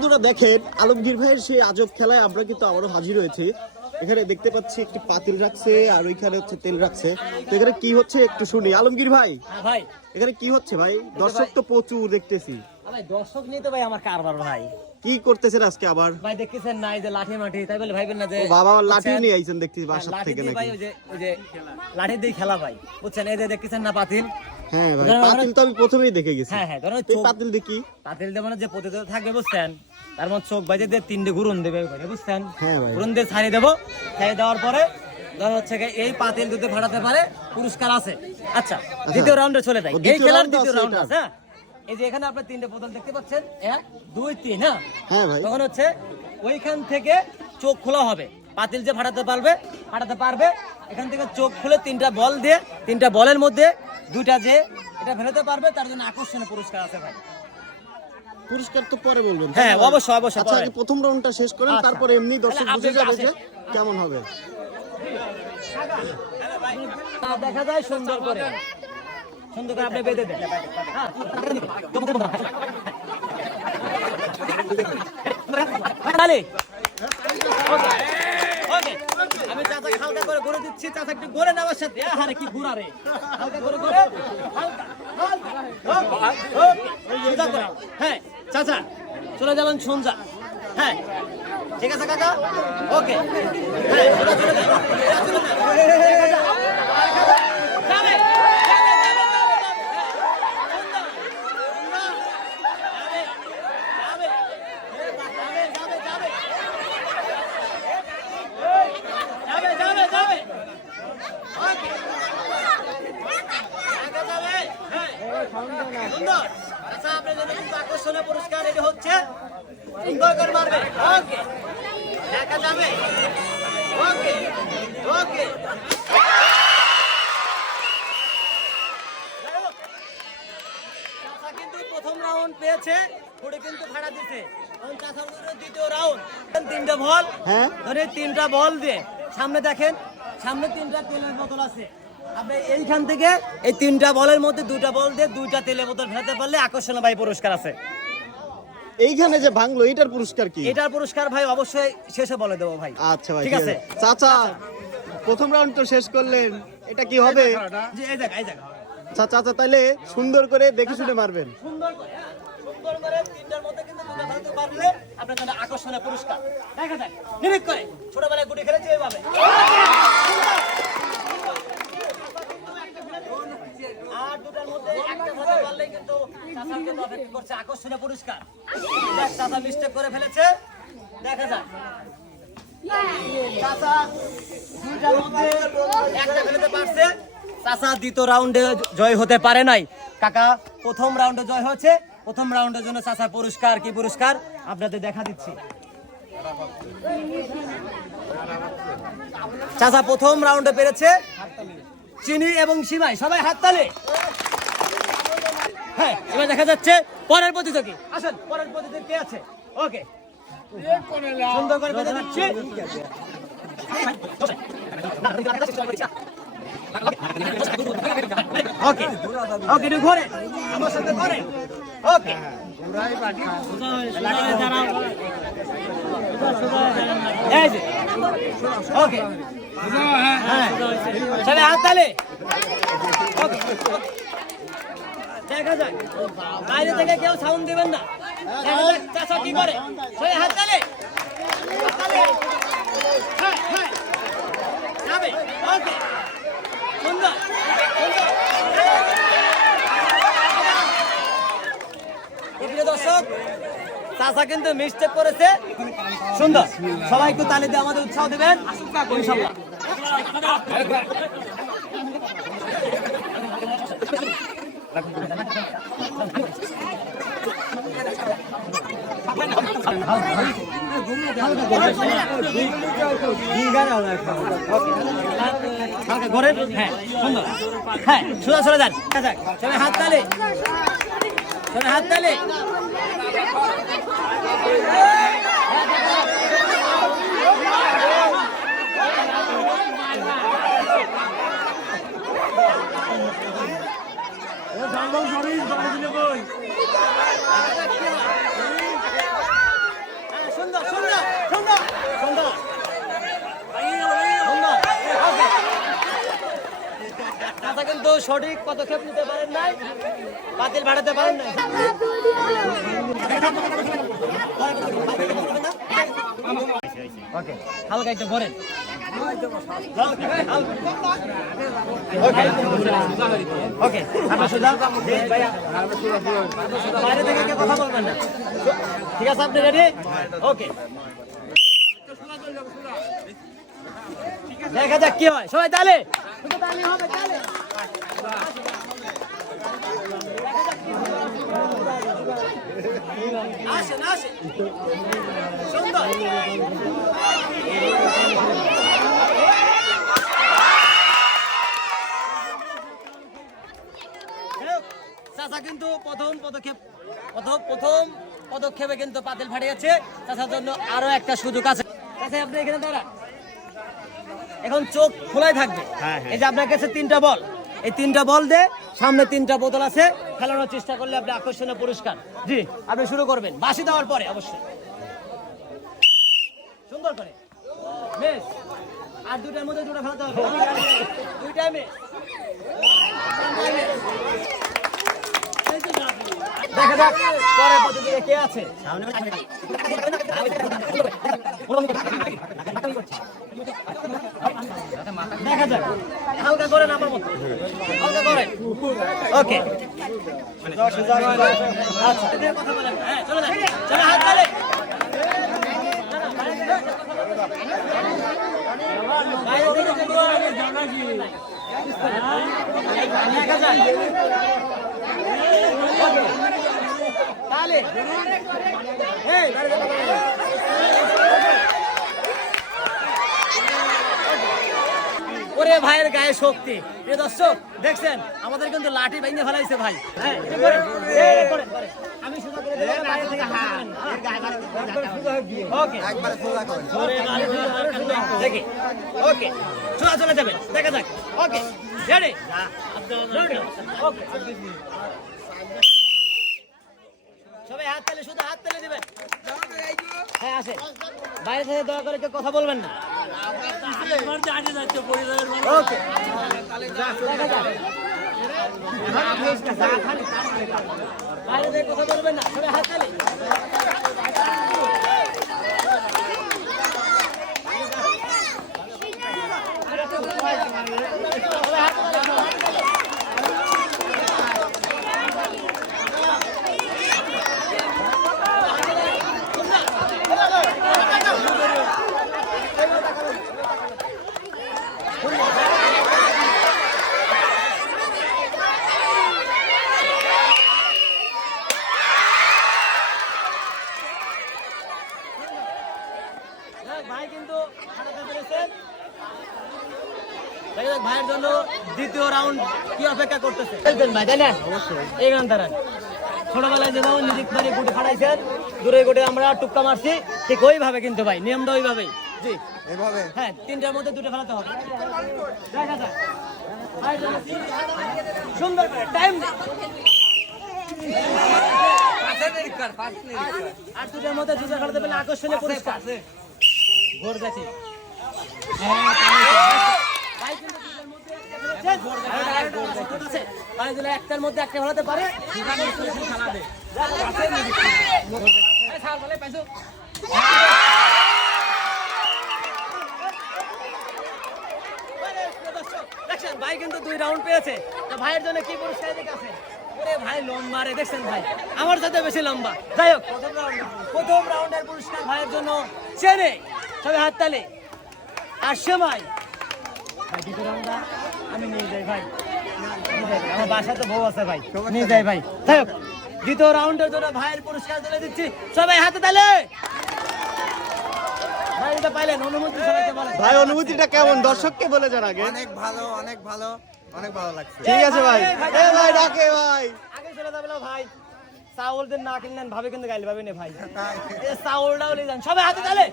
বন্ধুরা দেখেন আলমগীর ভাইয়ের সেই আজব খেলায় আমরা কিন্তু আবারও হাজির হয়েছি। এখানে দেখতে পাচ্ছি একটি পাতিল রাখছে আর ওইখানে হচ্ছে তেল রাখছে। তো এখানে কি হচ্ছে একটু শুনি। আলমগীর ভাই, ভাই এখানে কি হচ্ছে ভাই? দর্শক তো প্রচুর দেখতেছি। ভাই দর্শক নিয়ে তো ভাই আমার কারবার ভাই। কি করতেছেন আজকে আবার? ভাই দেখতেছেন না এই যে লাঠি মাটি, তাই বলে ভাইবেন না যে ও বাবা লাঠি নিয়ে আইছেন দেখতেছি বাসা থেকে ভাই। নাকি? ওই যে লাঠি দিয়ে খেলা ভাই, বুঝছেন? এই যে দেখতেছেন না পাতিল। হ্যাঁ ভাই, পাতিল তো আমি প্রথমেই দেখে গেছি। হ্যাঁ হ্যাঁ, ধরুন এই পাতিল দেখি। পাতিল দিয়ে মানে যে পতিত থাকবে, বুঝছেন? তার মধ্যে চোখ বাইজে দিয়ে 3টে ঘুরন দেবে, বুঝছেন? হ্যাঁ ভাই। ঘুরন দিয়ে ছাড়িয়ে দেবো। ছাড়িয়ে দেওয়ার পরে ধর হচ্ছে এই পাতিল দুটো ফাটাতে পারে, পুরস্কার আছে। আচ্ছা, দ্বিতীয় রাউন্ডে চলে যাই। এই খেলার দ্বিতীয় রাউন্ড আছে। হ্যাঁ, এই যে এখানে আপনি 3টে বোতল দেখতে পাচ্ছেন, 1 2 3। হ্যাঁ হ্যাঁ ভাই। তখন হচ্ছে ওইখান থেকে চোখ খোলা হবে। পাতিল যে ফাটাতে পারবে এখান থেকে চোখ খুলে 3টা বল দিয়ে, 3টা বলের মধ্যে 2টা যে এটা ফেলতে পারবে তার জন্য আকর্ষণীয় পুরস্কার আছে ভাই। পুরস্কার তো পরে বলবেন। হ্যাঁ অবশ্যই অবশ্যই। আচ্ছা, আগে প্রথম রাউন্ডটা শেষ করেন, আচ্ছা। তারপরে এমনি দর্শক তাহলে বুঝে যাবে আপনি যে কেমন হবে। দেখা যায় সুন্দর করে আপনি বেঁধে দেন। তাহলে ওকে, আমি চাচাকে হালকা করে ঘুরে দিচ্ছি। চাচা একটু ঘুরে নেওয়ার সাথে আরে কি ঘুরা রে, হালকা করে ঘুরে, সোজা করে। হ্যাঁ চাচা চলে যাবেন সোজা। হ্যাঁ ঠিক আছে কাকা, ওকে। হ্যাঁ সোজা চলে যান। যাবে, আকর্ষণীয় পুরস্কার এটা হচ্ছে সুন্দর করে মারবে। ওকে, দেখা যাবে। ওকে ওকে, চাচা কিন্তু প্রথম রাউন্ড পেয়েছে, ওটা কিন্তু ফাড়া দিতে। এখন চাচার দ্বিতীয় রাউন্ড, 3টে বল। হ্যাঁ ধরে 3টা বল দিয়ে সামনে দেখেন, সামনে 3টা তেলের বোতল আছে। আপনি এইখান থেকে এই 3টা বলের মধ্যে 2টা বল দিয়ে 2টা তেলের বোতল ফেলতে পারলে আকর্ষণীয় ভাই পুরস্কার আছে। এইখানে যে ভাঙলো এটার পুরস্কার কি? এটার পুরস্কার ভাই অবশ্যই শেষে বলে দেবো ভাই। আচ্ছা ভাই ঠিক আছে। চাচা প্রথম রাউন্ড তো শেষ করলেন, এটা কি হবে? যে এই জায়গা আচ্ছা চাচা, তাইলে সুন্দর করে দেখে শুনে মারবেন। সুন্দর করে, সুন্দর করে 3টার মধ্যে কিন্তু 2টা ফেলতে পারলে আপনার জন্য আকর্ষণীয় পুরস্কার। দেখা যায় নিরিক করে ছোটবেলায় গুটি খেলেছে এইভাবে। আর 2টার মধ্যে একটা ফেলতে পারলেই কিন্তু চাচার জন্য অপেক্ষা করছে আকর্ষণীয় পুরস্কার। চাচা মিস্টেক করে ফেলেছে, দেখা যায়। চাচা 2টার মধ্যে একটা ফেলতে পারছে। চাচা দ্বিতীয় রাউন্ডে জয় হতে পারে নাই। কাকা প্রথম রাউন্ডে জয় হয়েছে। প্রথম রাউন্ডের জন্য চাচার পুরস্কার কি পুরস্কার আপনাদের দেখা দিচ্ছি। চাচা প্রথম রাউন্ডে পেরেছে চিনি এবং সিমাই। সবাই হাততালি। হ্যাঁ এবার দেখা যাচ্ছে পরের প্রতিযোগী। আসেন, পরের প্রতিযোগী কে আছে? ওকে, সুন্দর করে বেঁধে দিচ্ছি। ওকে ওকে, একটু ঘোরে আমার সাথে ঘোরে। ওকে এই যে ওকে, হ্যাঁ চলে হাততালি। ওকে, দেখা যাক বাইরে থেকে কেউ সাউন্ড দিবেন না। দেখা যাক চাচা কি করে। চলে হাততালি, হাততালি। হ্যাঁ হ্যাঁ যাবে। ওকে, সুন্দর সুন্দর। প্রিয় দর্শক, চাচা কিন্তু মিস্টেক করেছে। সুন্দর, সবাই একটু তালি দিয়ে আমাদের উৎসাহ দেবেন ইনশাআল্লাহ। হ্যাঁ সুন্দর, হ্যাঁ সোজা চলে যান। সবাই হাততালি, সবাই হাততালি। সঠিক পদক্ষেপ নিতে পারেন নাই, বাতিল বাড়াতে পারেন নাই। ওকে, হালকা একটু ঘোরেন। ওকে, হাঁটা সোজা। বাইরে থেকে কেউ কথা বলবেন না, ঠিক আছে? আপনি রেডি? ওকে, দেখা যাক কি হয়। সবাই তালে হবে, তালে। আসেন আসেন, সুন্দর। চাচা কিন্তু প্রথম পদক্ষেপে কিন্তু পাতিল ফাটিয়েছে। চাচার জন্য আরো একটা সুযোগ আছে। চাচা আপনি এখানে দাঁড়ান, এখন চোখ খোলাই থাকবে। এই যে আপনার কাছে 3টা বল, এই 3টা বল দিয়ে সামনে 3টা বোতল আছে, খেলানোর চেষ্টা করলে আপনি আকর্ষণীয় পুরস্কার। জি, আপনি শুরু করবেন বাঁশি দেওয়ার পরে অবশ্যই। সুন্দর করে বেশ, আর 2টার মধ্যে 2টা খেলাতে হবে। 2টাই মিস। দেখা যাক পরে প্রতিদিকে কে আছে। দেখা যাক, হালকা করেন আমার মতো, হালকা করেন। ওকে, আচ্ছা কথা বলেন। হ্যাঁ, চলে যান, চলে হাত তালে। দেখা যাক তালে। ওরে ভাইয়ের গায়ে শক্তি। প্রিয় দর্শক দেখছেন, আমাদের কিন্তু লাঠি ভেঙে ফেলাইছে ভাই। হ্যাঁ, আমি সোজা করে দেব, বাইরে থেকে হাত। ওকে, একবার সোজা করেন। দেখি, ওকে, সোজা চলে যাবেন। দেখা যাক। ওকে, রেডি? ওকে, সবাই হাত তালে, শুধু হাত তালে দিবেন। হ্যাঁ, আসে বাইরে থেকে দয়া করে কেউ কথা বলবেন না। ওকে, বাইরে থেকে কথা বলবেন না, সবাই হাত তালে। ভাই কিন্তু ভাইয়ের জন্য দ্বিতীয় রাউন্ড কি অপেক্ষা করতেছে ভাই, তাই না? অবশ্যই এই গান তারা ছোটবেলায় যেমন নিজে ধরে গুটি ফাটাইছেন, দূরে গুটে আমরা টুক্কা মারছি, ঠিক ওইভাবে কিন্তু ভাই নিয়মটা ওইভাবেই। জি, এইভাবে। হ্যাঁ, 3টার মধ্যে 2টা ফেলাতে হবে। দেখা যায় সুন্দর করে টাইম আর 2টার মধ্যে 2টা ফেলাতে পারলে আকর্ষণীয় পুরস্কার। ভোর গেছে। একটার মধ্যে একটা হতে পারে। ভাই কিন্তু 2 রাউন্ড পেয়েছে। তো ভাইয়ের জন্য কি পুরস্কার আছে? ওরে ভাই লম্বা রে, দেখছেন ভাই আমার সাথে বেশি লম্বা। যাই হোক, প্রথম রাউন্ডের পুরস্কার ভাইয়ের জন্য চেনে। সবাই হাত তালে। আর সময় দ্বিতীয় রাউন্ডটা আমি নিয়ে যাই ভাই, আমার বাসায় তো বউ আছে ভাই, নিয়ে যাই ভাই। যাই হোক, দ্বিতীয় রাউন্ডের জন্য ভাইয়ের পুরস্কার তুলে দিচ্ছি। সবাই হাতে তালে। ভাই এটা পাইলেন, অনুমতি সবাইকে বলেন। ভাই অনুভূতিটা কেমন দর্শককে বলে যান আগে। অনেক ভালো, অনেক ভালো, অনেক ভালো লাগছে। ঠিক আছে ভাই, এ ভাই ডাকে ভাই। আগে চলে যাবে না ভাই, চাউল দিন না কিনলেন ভাবে কিন্তু গাইল পাবেন ভাই। এই চাউলটাও নিয়ে যান, সবাই হাতে তালে।